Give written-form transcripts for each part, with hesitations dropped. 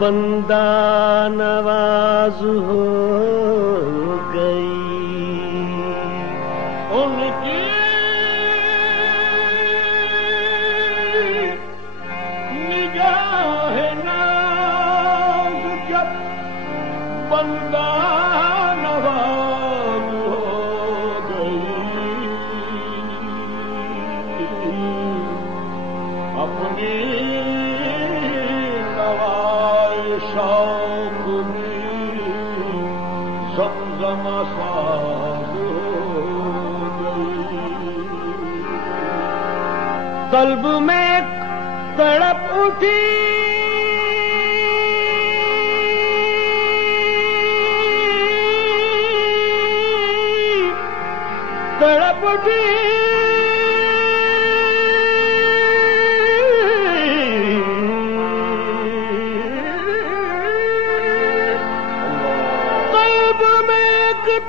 बंदा नवाज हो गई उनकी निगाह नाज जब बंदा नवाज हो गई अपनी शौक में ज़मज़म साज़ हो गई कल्ब में तड़प उठी तड़प उठी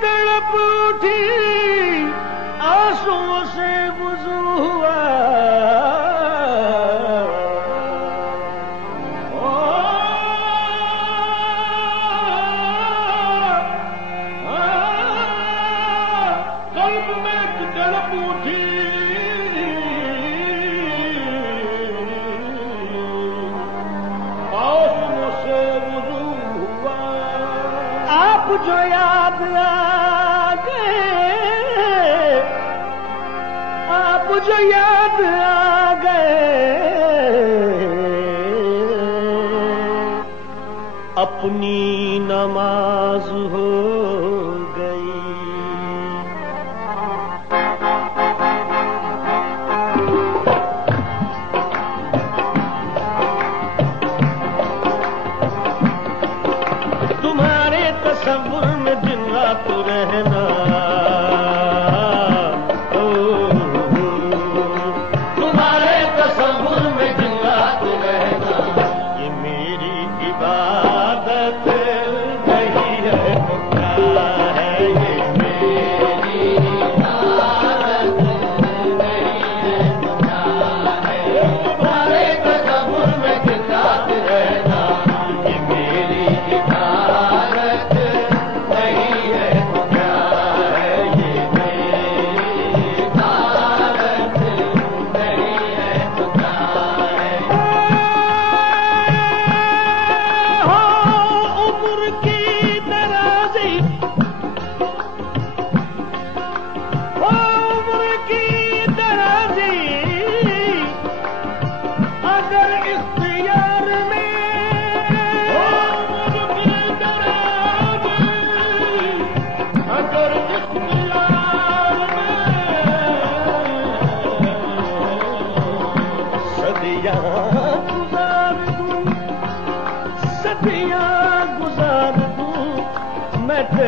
तड़प उठी आंसुओं से वुज़ू हुआ कल्ब में तड़प उठी आंसुओं से वुज़ू हुआ आप जो याद जो याद आ गए अपनी नमाज हो गई तुम्हारे तसव्वुर में दिन रात रहना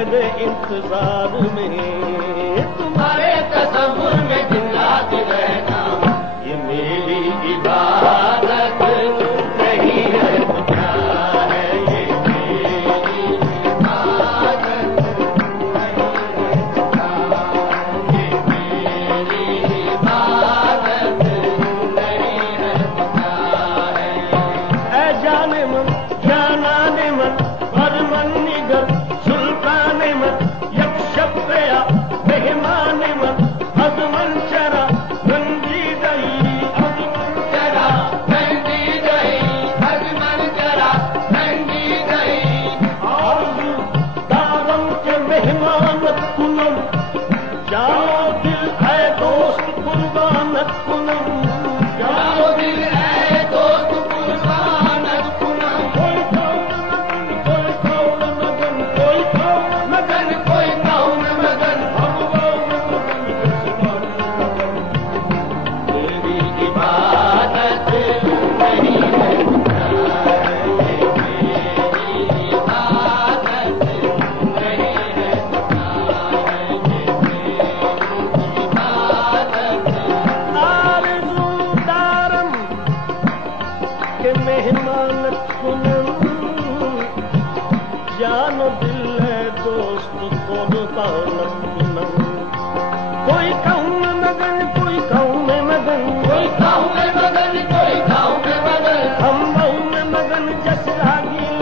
तेरे इंतजार में तुम्हारे तसव्वुर में दिन रात रहना ये मेरी इबादत नहीं है तो क्या है ये मेरी इबादत नहीं है तो क्या ये मेरी इबादत नहीं है तो क्या है ऐ जाने मन जानाने मन हर मन निगर जानो दिल है दोस्त को कोई कहूँ में मगन कोई कहूँ में मगन कोई कहूँ में मगन कोई कहूँ में मगन हम में मगन जस रागी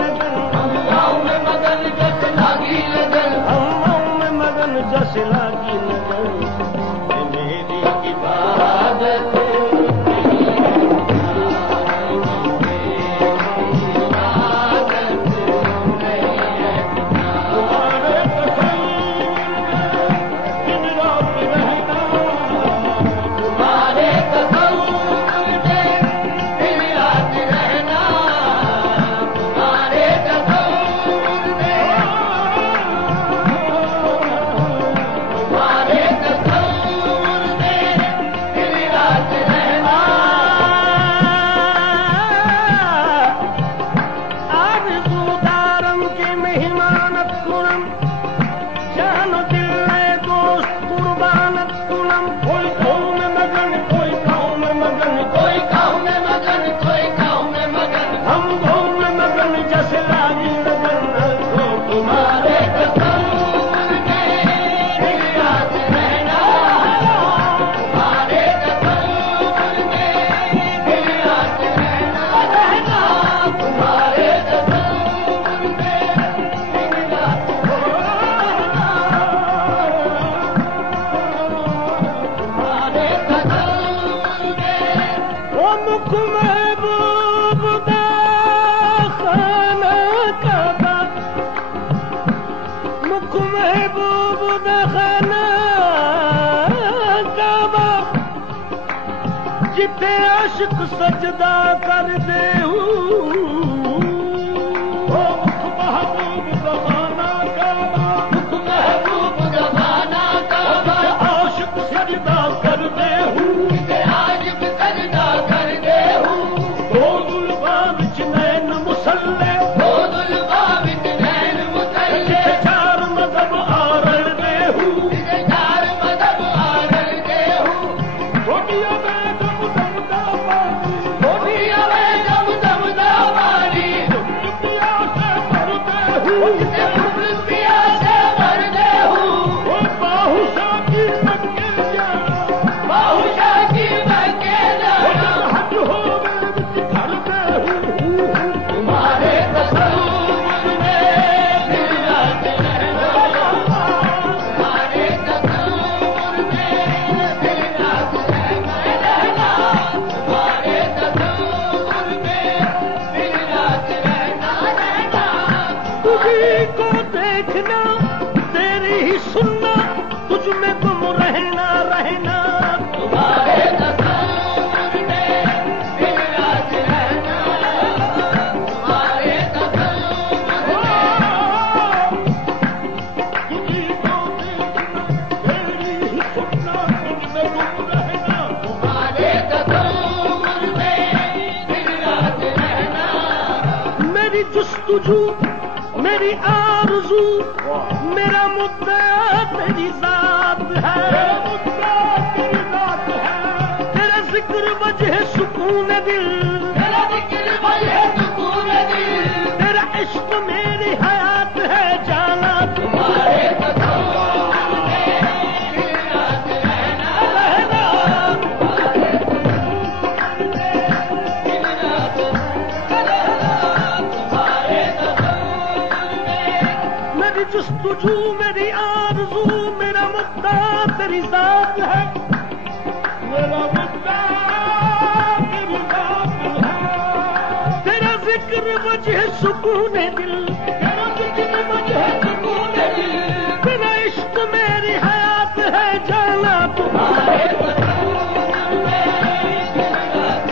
खाना काबा जिथे आशिक सजदा कर दे मुख महबूब ज़माना काबा मुख महबूब ज़माना काबा आशिक सजदा कर दे आशिक सजदा कर दे दो दुल्बा विच नैन मुसल्ले दो दुल्बा विच नैन मुसल्ले चार मज़हब आरल दे चार मज़हब आरल दे छोटिया में दम दम दा पानी छोटिया में दम दम दा पानी पिया से भर दे पिया से भर दे बाहुशा की मक्के जाना बाहुशा की मक्के जाना हज हो गए विच घर दे तुम्हारे तसव्वुर में दिल रात रहना तुम्हारे तसव्वुर में दिल रात रहना तुम्हारे तसव्वुर में दिल रात रहना तुझी को देखना तेरी ही सुनना तुझ में गुम रहना रहना तुम्हारे तसव्वुर में दिल रात रहना तुम्हारे तसव्वुर में तुझी को देखना तेरी ही सुनना तुझ में गुम रहना तुम्हारे तसव्वुर में दिल रात रहना मेरी जुस्तजू मेरी आरज़ू मेरा मुद्दा तेरी ज़ात है तेरा जिक्र वजह सुकून दिल तेरा जिक्र वजह सुकून दिल तेरा इश्क मेरी हयात है जाना तुम्हारे तसव्वुर में दिल रात रहना तुम्हारे तसव्वुर में दिल रात तुम्हारे तसव्वुर में मेरी जुस्तजू मेरी आरज़ू मेरा मुद्दा तेरी ज़ात है मेरा मुद्दा तेरी ज़ात है तेरा जिक्र वजह सुकून दिल तेरा जिक्र वजह सुकून दिल तेरा इश्क मेरी हयात है जाना तुम्हारे तसव्वुर में दिल रात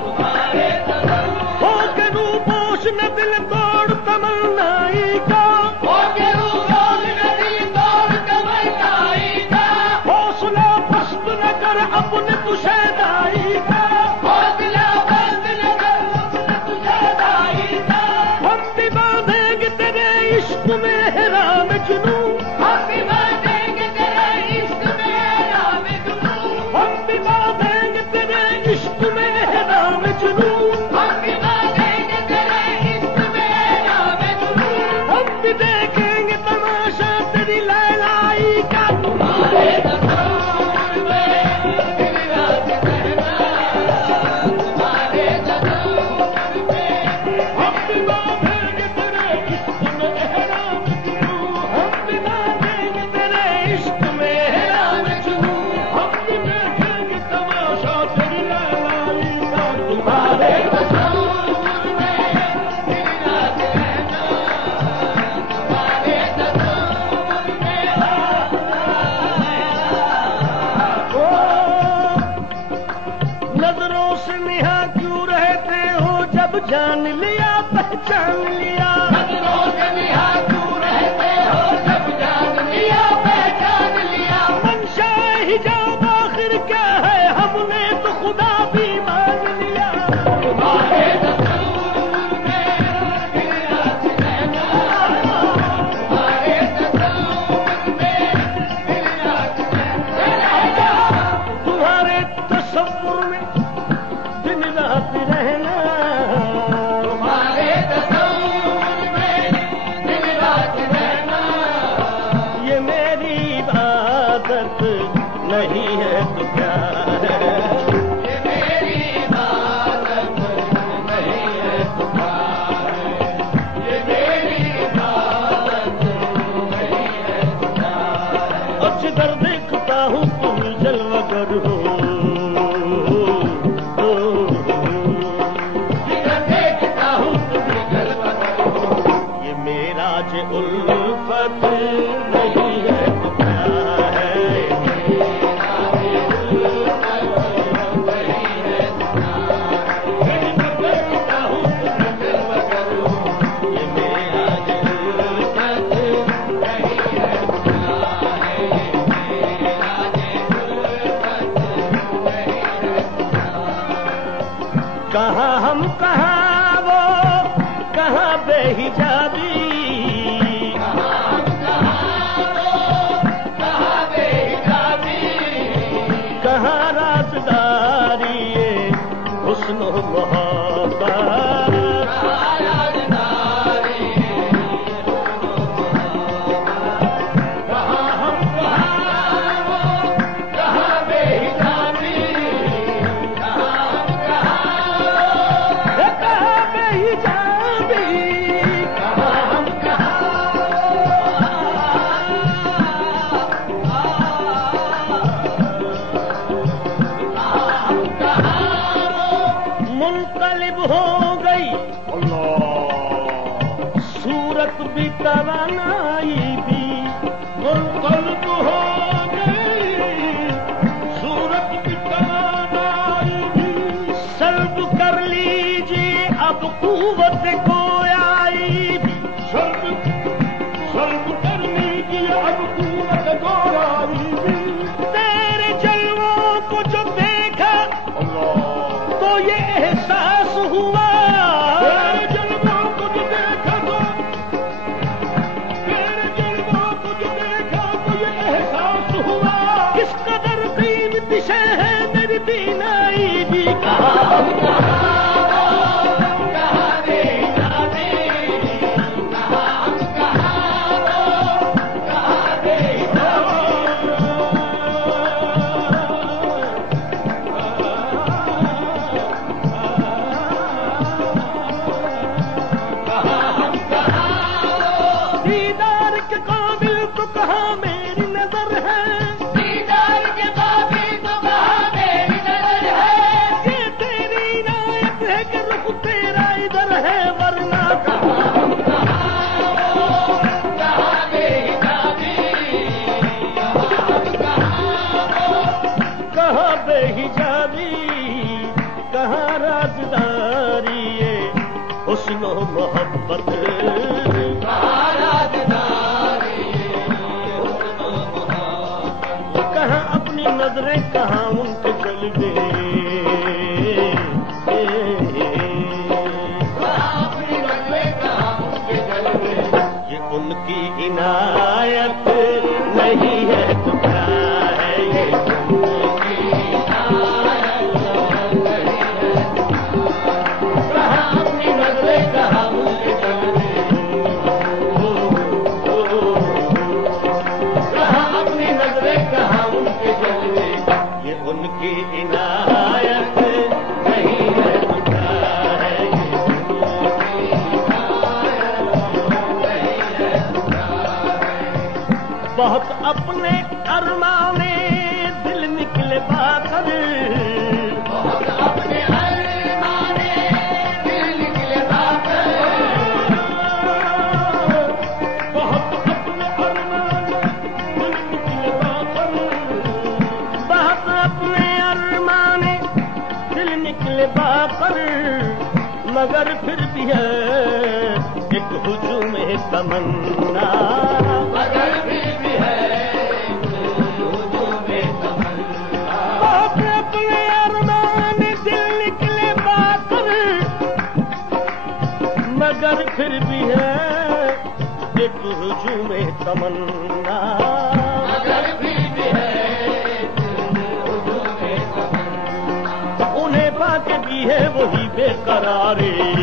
तुम्हारे तसव्वुर हो के रूपोश न दिल तोड़ तमन्नाई का हो के रूपोश न दिल तोड़ तमन्नाई का हौसला पस्त न कर अपने तुशैदाई का हौसला पस्त न कर अपने तुशैदाई का हम भी बांधेंगे तेरे इश्क में हेरा मजनू हम भी बांधेंगे तेरे इश्क में हेरा मजनू हम भी बांधेंगे तेरे इश्क में हेरा मजनू हम भी बांधेंगे तेरे इश्क में हेरा मजनू हम भी देखेंगे तमाशा तेरी लैलाई का तुम्हारे तसव्वुर में दिल रात रहना तुम्हारे तसव्वुर में हम भी बांधेंगे तेरे इश्क में हेरा मजनू हम भी बांधेंगे तेरे इश्क में हेरा मजनू हम भी देखेंगे तमाशा तेरी लैलाई का तुम्हारे तसव्वुर में दिल रात रहना तुम्हारे तसव्वुर में नजरों से निहा क्यों रहते हो जब जान लिया पहचान लिया नजरों से निहा क्यों रहते हो जब जान लिया पहचान लिया मंशा हिजाब आखिर क्या है हमने तो खुदा भी मान लिया तुम्हारे तसव्वुर में दिल रात रहना तुम्हारे तसव्वुर में दिल रात रहना तुम्हारे तसव्वुर में दिन रात रहना तुम्हारे तसव्वुर में दिन रात कहाँ वो कहाँ बेहिजाबी, कहाँ राजदारी ये हुस्न मोहब्बत, मुनकलिब हो गई सूरत भी तवानाई भी, मुनकलिब हो गई सूरत भी तवानाई भी, सल्ब कर लीजिए अब कुव्वत गोयाई भी, सल्ब कर लीजिए अब कुव्वत गोयाई भी। तेरे जलवों को जो देखा तो ये एहसास हुआ, तेरे जलवों को जो देखा तो, तेरे जलवों को जो देखा तो ये एहसास हुआ, किस कदर कीमती शय है मेरी बीनाई भी। दीदार के काबिल तो कहाँ मेरी नजर है, दीदार के काबिल तो कहाँ मेरी नजर है, ये तेरी इनायत है कि रुख तेरा इधर है, वरना कहाँ बेहिजाबी, कहाँ राजदारी ये हुस्न मोहब्बत, कहाँ अपनी नजरें कहाँ उनके जलवे, ये उनकी इनायत नहीं है तो क्या है, ये उनकी इनायत नहीं है, कहाँ अपनी नजरें कहाँ उनके जलवे, ये उनकी इनायत नहीं है तो क्या है, ये उनकी इनायत नहीं है तो क्या है। बहुत अपने अरमाने दिल निकले बाकर, बहुत अपने अरमाने दिल निकले बाकर, बहुत अपने अरमाने दिल निकले बाकर, अपने अरमाने दिल निकले बापर, मगर फिर भी है एक हुजूम तमन्ना, मगर फिर भी है एक हुजूम तमन्ना, अपने अरमाने दिल निकले बापर, मगर फिर भी है एक हुजूम तमन्ना, मगर फिर भी है उन्हें पाके भी है वही बेकरारी,